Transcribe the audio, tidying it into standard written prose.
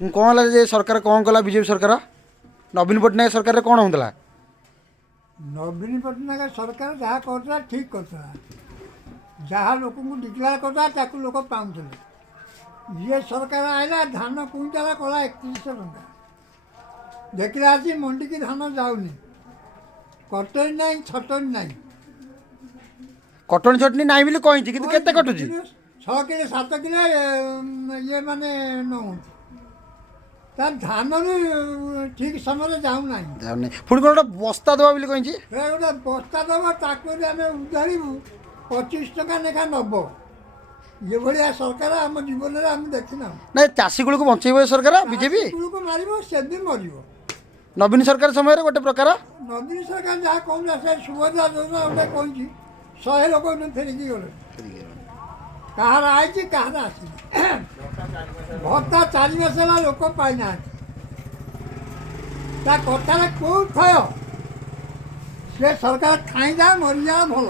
कौन है जे सरकार कौन कला बीजेपी सरकार नवीन पट्टनायक सरकार कौन होता नवीन पट्टनायक सरकार जहाँ करता ठीक करता जहाँ लोक डिक्लेयर करता लोक पाते ये सरकार आईला धान क्विंटाल कला 3100 टका देखिए आज मंडी की धान जाऊनी कटनी ना छटनी ना कटनी छटनी ना बोली कही कि कटुची 6 किलो 7 किलो ये माने नौ तार धान भी ठीक समय जाऊना पुणी कौन गोटे बस्ता दवा बोली कही गोटे बस्ता दब ताकू आम उधारू 25 टका लेखा नब ये भाया सरकार आम जीवन में आम देखना ना चाषी गुड़ को बचेब सरकार बीजेपी को मार से भी मर नवीन सरकार समय गोटे प्रकार नवीन सरकार जहाँ कहना से सुभद्रा योजना गोटे कही 100 लोक फेरिकी गले कहार आई कहार आस भत्ता 4 मास है लोक पाईना कथार कौ थय से सरकार खाई जा मरी जा भल